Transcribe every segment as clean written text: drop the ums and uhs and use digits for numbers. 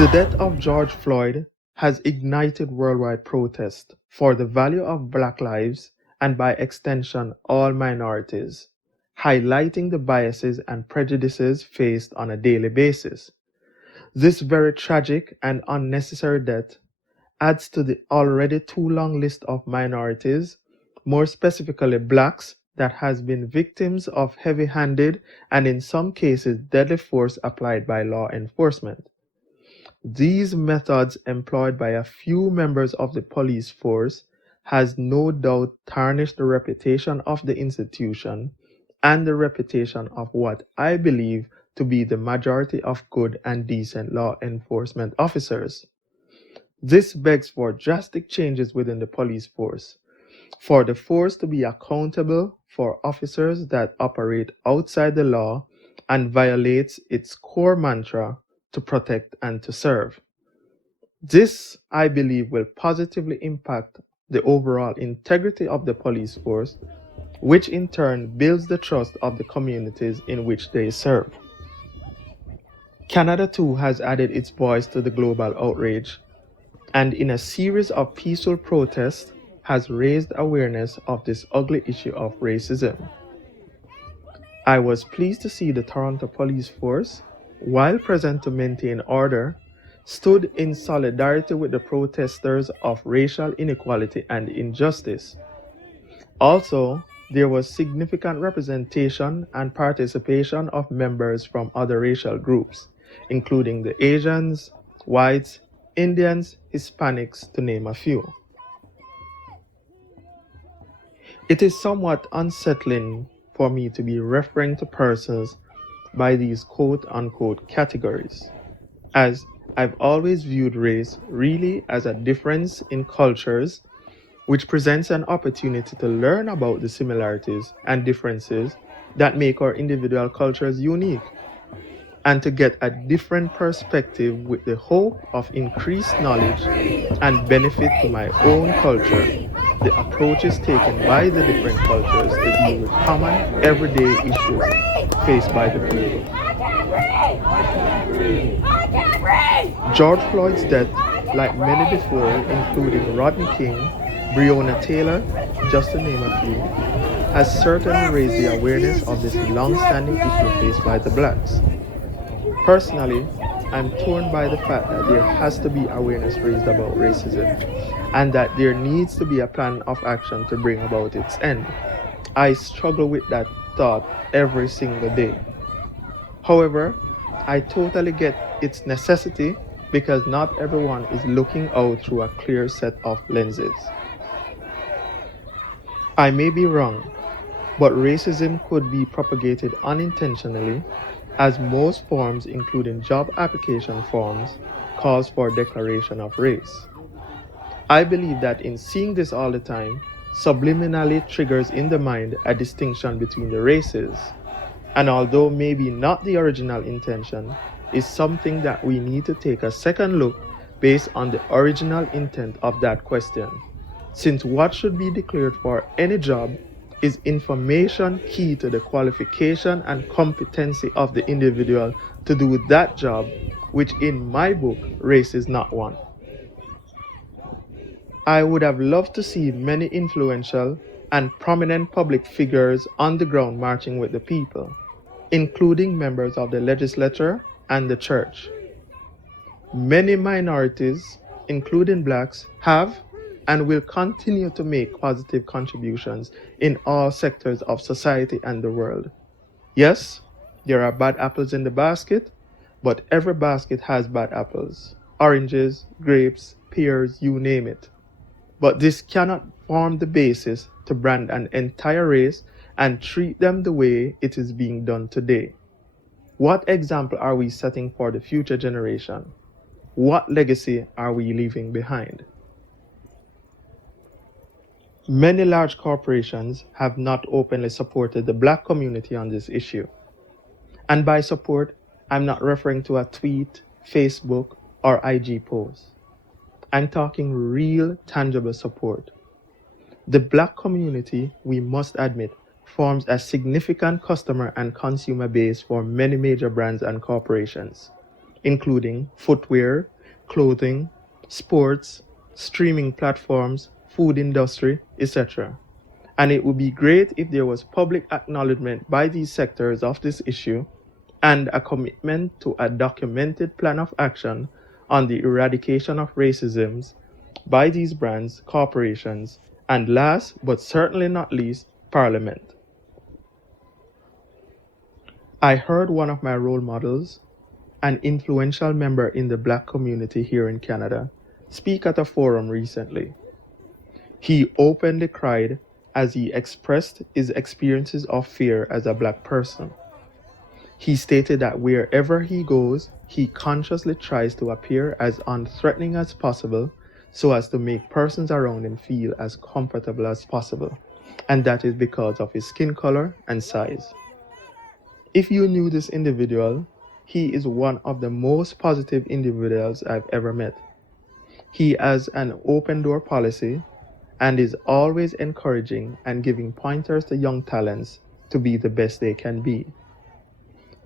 The death of George Floyd has ignited worldwide protest for the value of Black lives and by extension all minorities, highlighting the biases and prejudices faced on a daily basis. This very tragic and unnecessary death adds to the already too long list of minorities, more specifically blacks, that has been victims of heavy-handed and in some cases deadly force applied by law enforcement. These methods employed by a few members of the police force has no doubt tarnished the reputation of the institution and the reputation of what I believe to be the majority of good and decent law enforcement officers. This begs for drastic changes within the police force, for the force to be accountable for officers that operate outside the law and violates its core mantra to protect and to serve. This, I believe, will positively impact the overall integrity of the police force, which in turn builds the trust of the communities in which they serve. Canada too has added its voice to the global outrage, and in a series of peaceful protests has raised awareness of this ugly issue of racism. I was pleased to see the Toronto Police Force, while present to maintain order, stood in solidarity with the protesters of racial inequality and injustice. Also, there was significant representation and participation of members from other racial groups, including the Asians, whites, Indians, Hispanics, to name a few. It is somewhat unsettling for me to be referring to persons by these quote unquote categories, as I've always viewed race really as a difference in cultures, which presents an opportunity to learn about the similarities and differences that make our individual cultures unique, and to get a different perspective with the hope of increased knowledge and benefit to my own culture, the approaches taken by the different cultures to deal with common everyday issues faced by the people. George Floyd's death, like many before, including Rodney King, Breonna Taylor, just to name a few, has certainly raised the awareness of this long-standing issue faced by the blacks. Personally, I'm torn by the fact that there has to be awareness raised about racism and that there needs to be a plan of action to bring about its end. I struggle with that thought every single day. However, I totally get its necessity because not everyone is looking out through a clear set of lenses. I may be wrong, but racism could be propagated unintentionally, as most forms, including job application forms, calls for declaration of race. I believe that in seeing this all the time, subliminally triggers in the mind a distinction between the races, and although maybe not the original intention, is something that we need to take a second look based on the original intent of that question, since what should be declared for any job is information key to the qualification and competency of the individual to do that job, which in my book, race is not one. I would have loved to see many influential and prominent public figures on the ground marching with the people, including members of the legislature and the church. Many minorities, including blacks, have and will continue to make positive contributions in all sectors of society and the world. Yes, there are bad apples in the basket, but every basket has bad apples. Oranges, grapes, pears, you name it. But this cannot form the basis to brand an entire race and treat them the way it is being done today. What example are we setting for the future generation? What legacy are we leaving behind? Many large corporations have not openly supported the black community on this issue. And by support, I'm not referring to a tweet, Facebook, or IG post. I'm talking real, tangible support. The black community, we must admit, forms a significant customer and consumer base for many major brands and corporations, including footwear, clothing, sports, streaming platforms, food industry, etc. And it would be great if there was public acknowledgement by these sectors of this issue and a commitment to a documented plan of action on the eradication of racism by these brands, corporations, and last but certainly not least, Parliament. I heard one of my role models, an influential member in the black community here in Canada, speak at a forum recently. He openly cried as he expressed his experiences of fear as a black person. He stated that wherever he goes, he consciously tries to appear as unthreatening as possible so as to make persons around him feel as comfortable as possible, and that is because of his skin color and size. If you knew this individual, he is one of the most positive individuals I've ever met. He has an open door policy and is always encouraging and giving pointers to young talents to be the best they can be.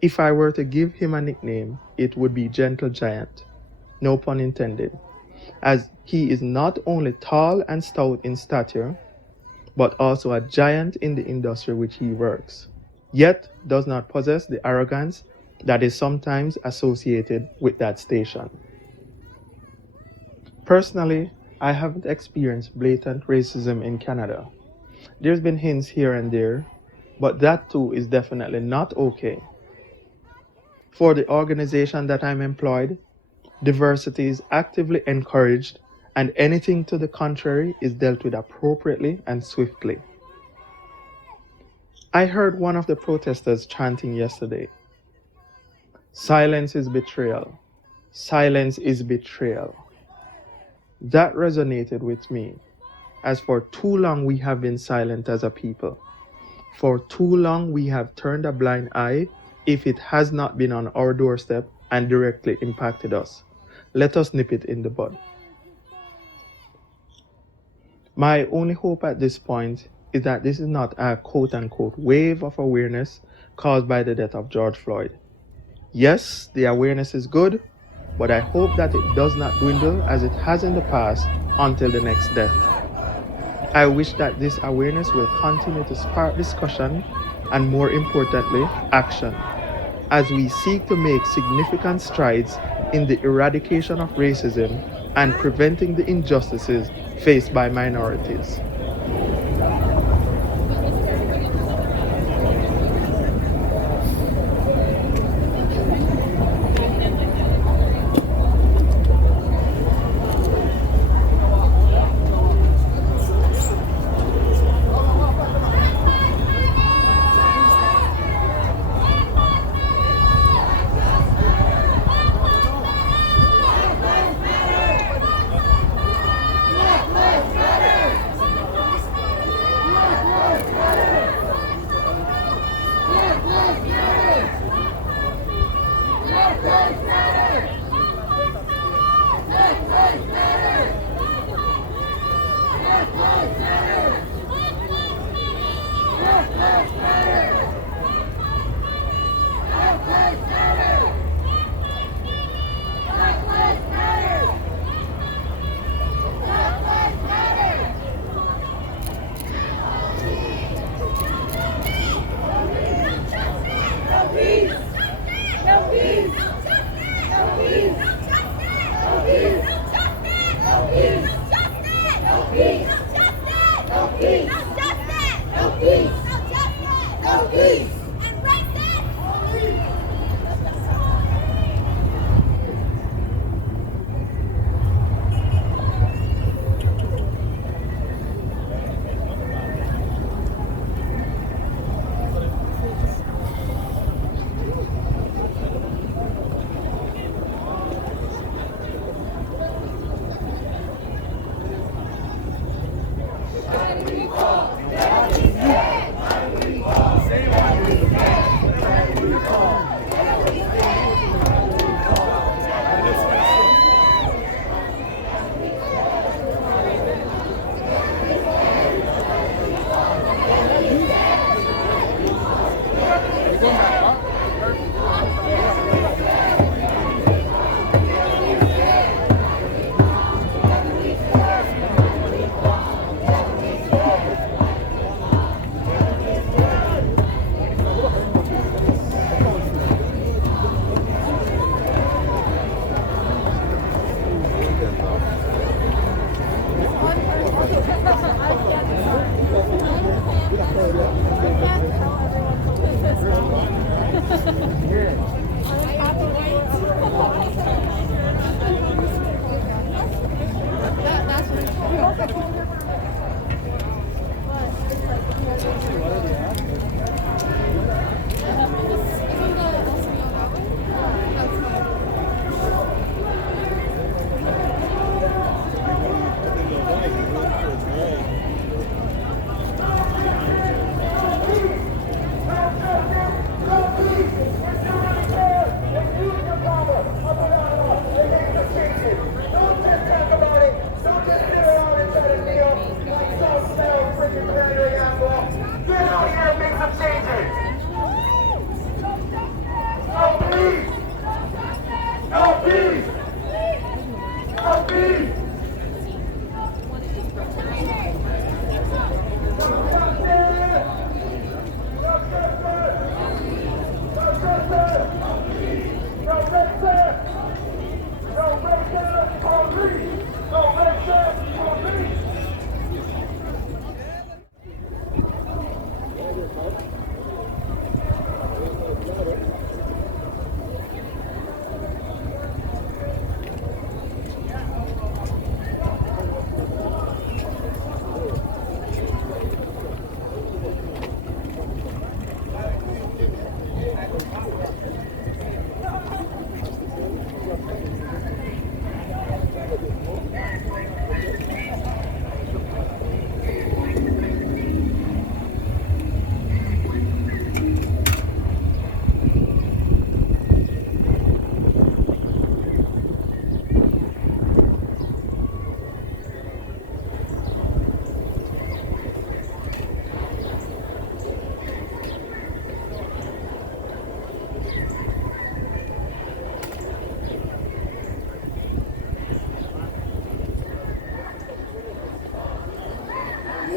If I were to give him a nickname, it would be Gentle Giant, no pun intended, as he is not only tall and stout in stature, but also a giant in the industry which he works, yet does not possess the arrogance that is sometimes associated with that station. Personally, I haven't experienced blatant racism in Canada. There's been hints here and there, but that too is definitely not okay. For the organization that I'm employed, diversity is actively encouraged, and anything to the contrary is dealt with appropriately and swiftly. I heard one of the protesters chanting yesterday, "Silence is betrayal. Silence is betrayal." That resonated with me, as for too long we have been silent as a people. For too long we have turned a blind eye if it has not been on our doorstep and directly impacted us. Let us nip it in the bud. My only hope at this point is that this is not a quote-unquote wave of awareness caused by the death of George Floyd. Yes, the awareness is good, but I hope that it does not dwindle as it has in the past until the next death. I wish that this awareness will continue to spark discussion and, more importantly, action, as we seek to make significant strides in the eradication of racism and preventing the injustices faced by minorities.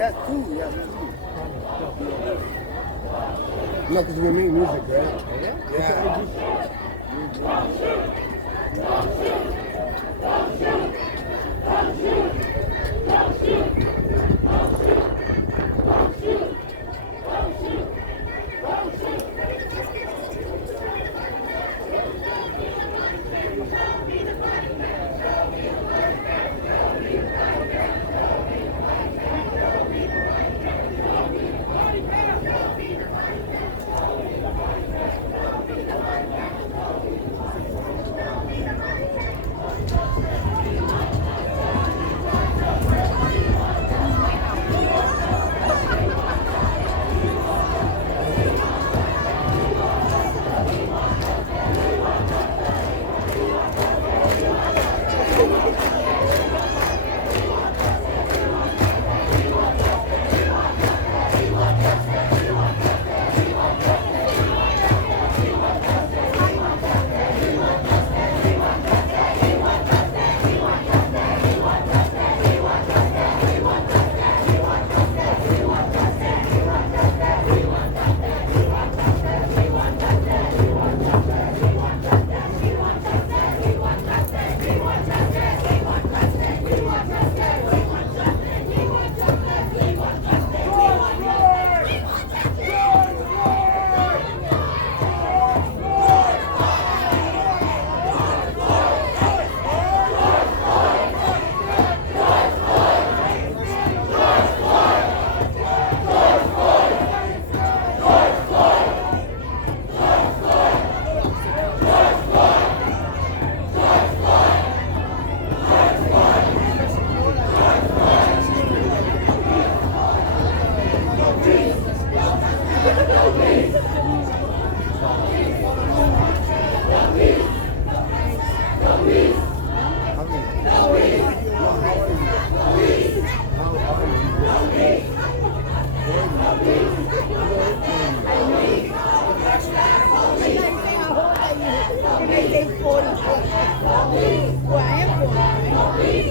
That too, yeah, that too. No, because we make music, right? Yeah.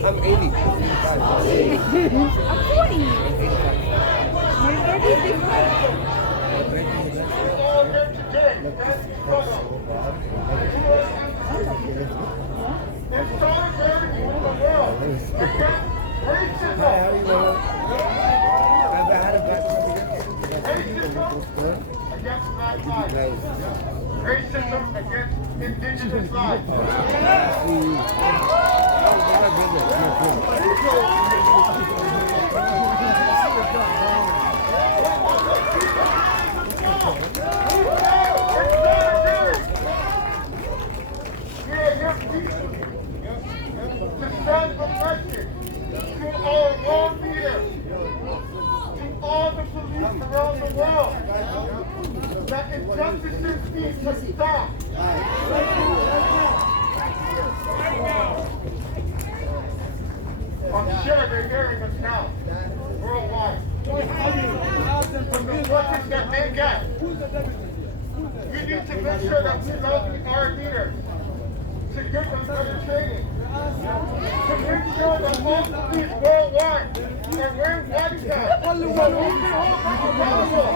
I'm 80. I'm 40. My birthday is different. Racism against indigenous lives. To stand for justice to our world leaders, to all the police around the world, that injustices need to stop. I'm sure they're hearing us now, worldwide. From the workers that they get, we need to make sure that we love our leaders, to give them better training, to make sure that all police worldwide are wearing body cams, so we can hold them accountable.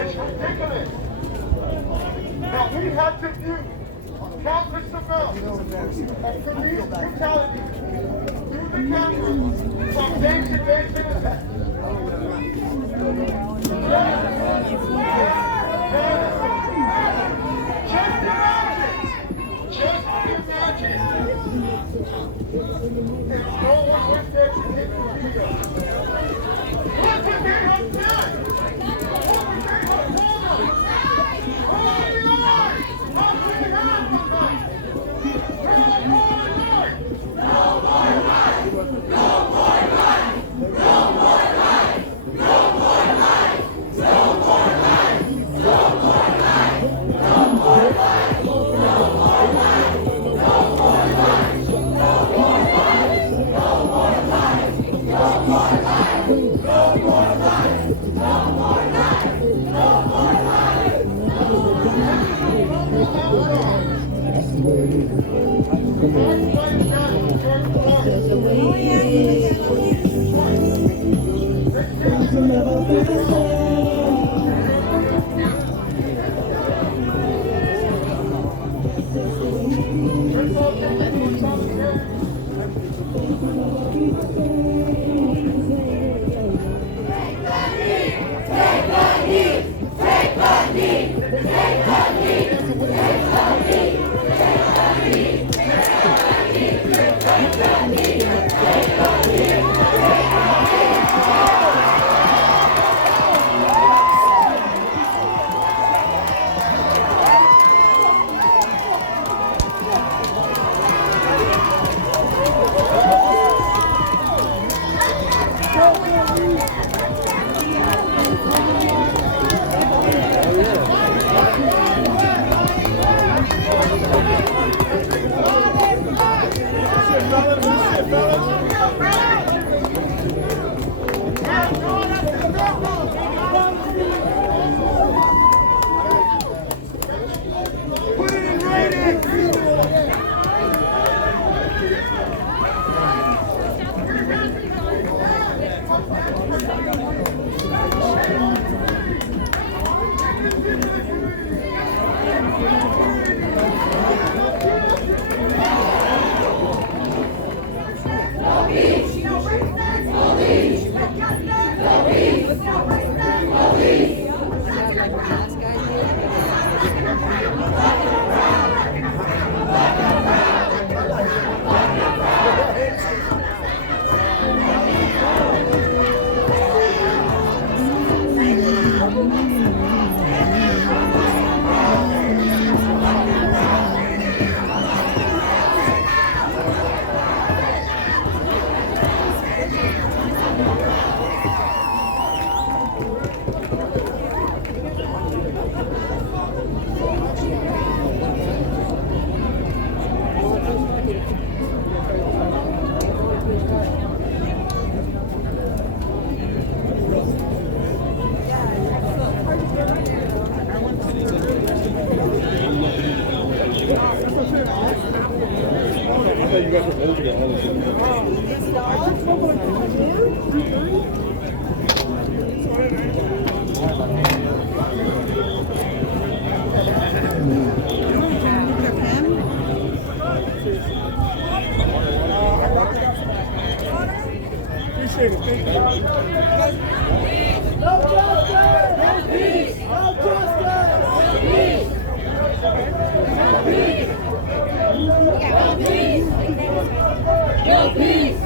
It's ridiculous that we have to do countless amounts of police brutality through the cameras from day to day citizens. Just imagine if no one was there to take the video. What would they have done? What would they have told us? How many lives have we had from them? No more lives! No more lives! No more lives! One down to George Floyd. Put it in writing. Appreciate it. Thank you. No justice! No peace! No justice! No peace! No peace!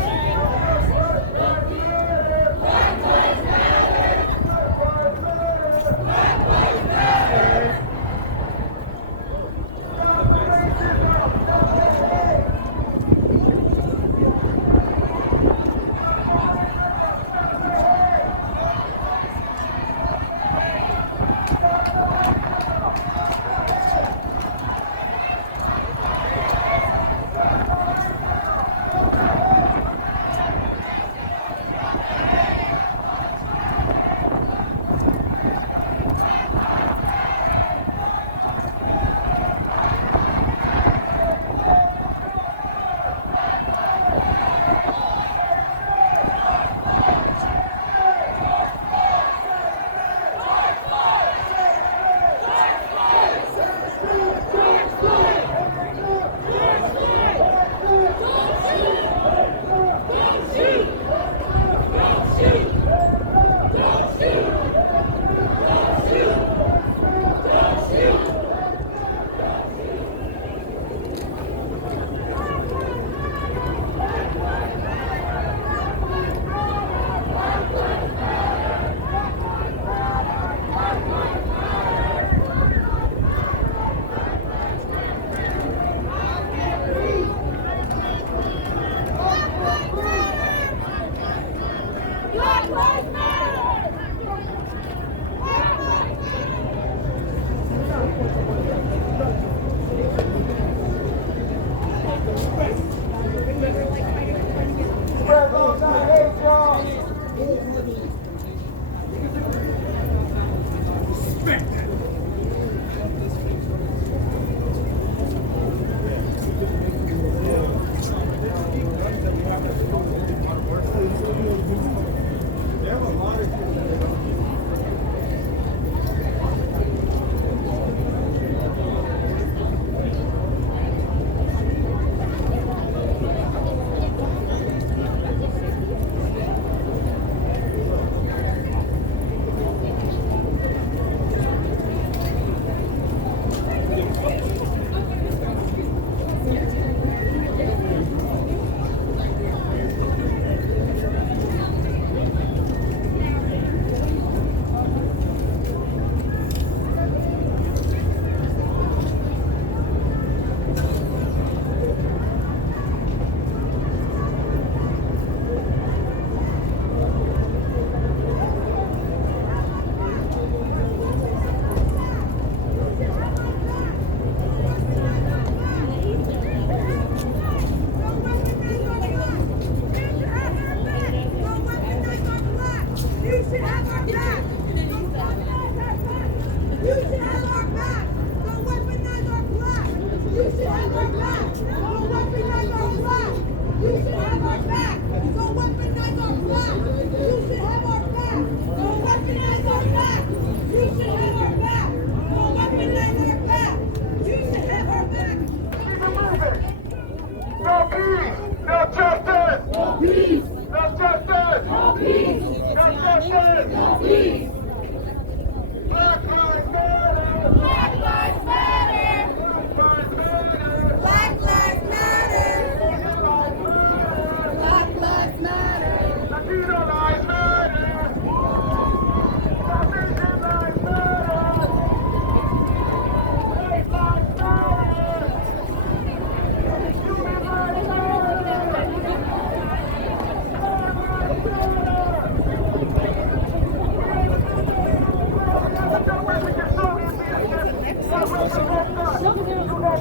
Hey,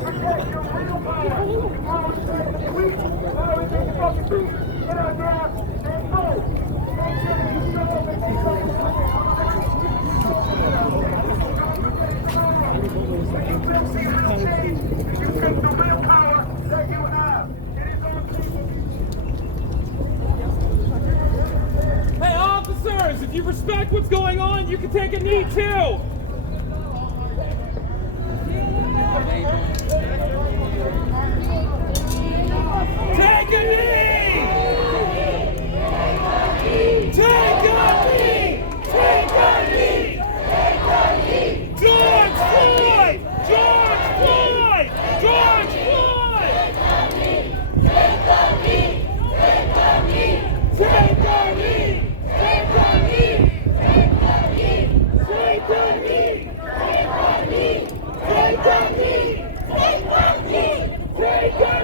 officers, if you respect what's going on, you can take a knee too. Take a knee! Take a knee! Take a knee! George Floyd! George Floyd! George Floyd! Take a knee! Take a knee! Take a knee! Take a knee! Take a knee! Take a knee! Take a knee! Take a knee!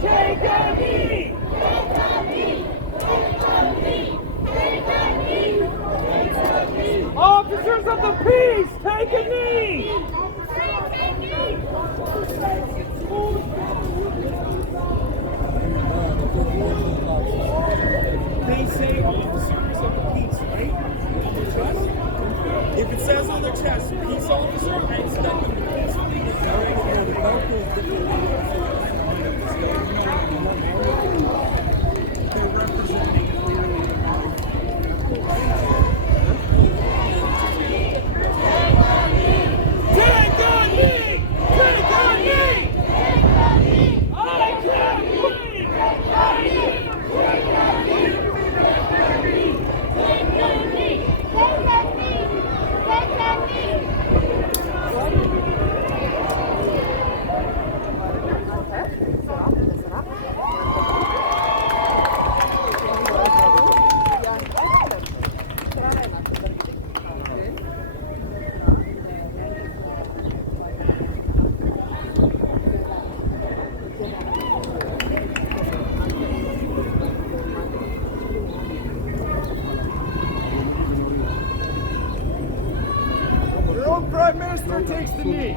Take a knee! Officers of the peace, take a knee! They say officers of the peace, right? On their chest? If it says on their chest, peace officer, I expect them to Your own Prime Minister takes the knee.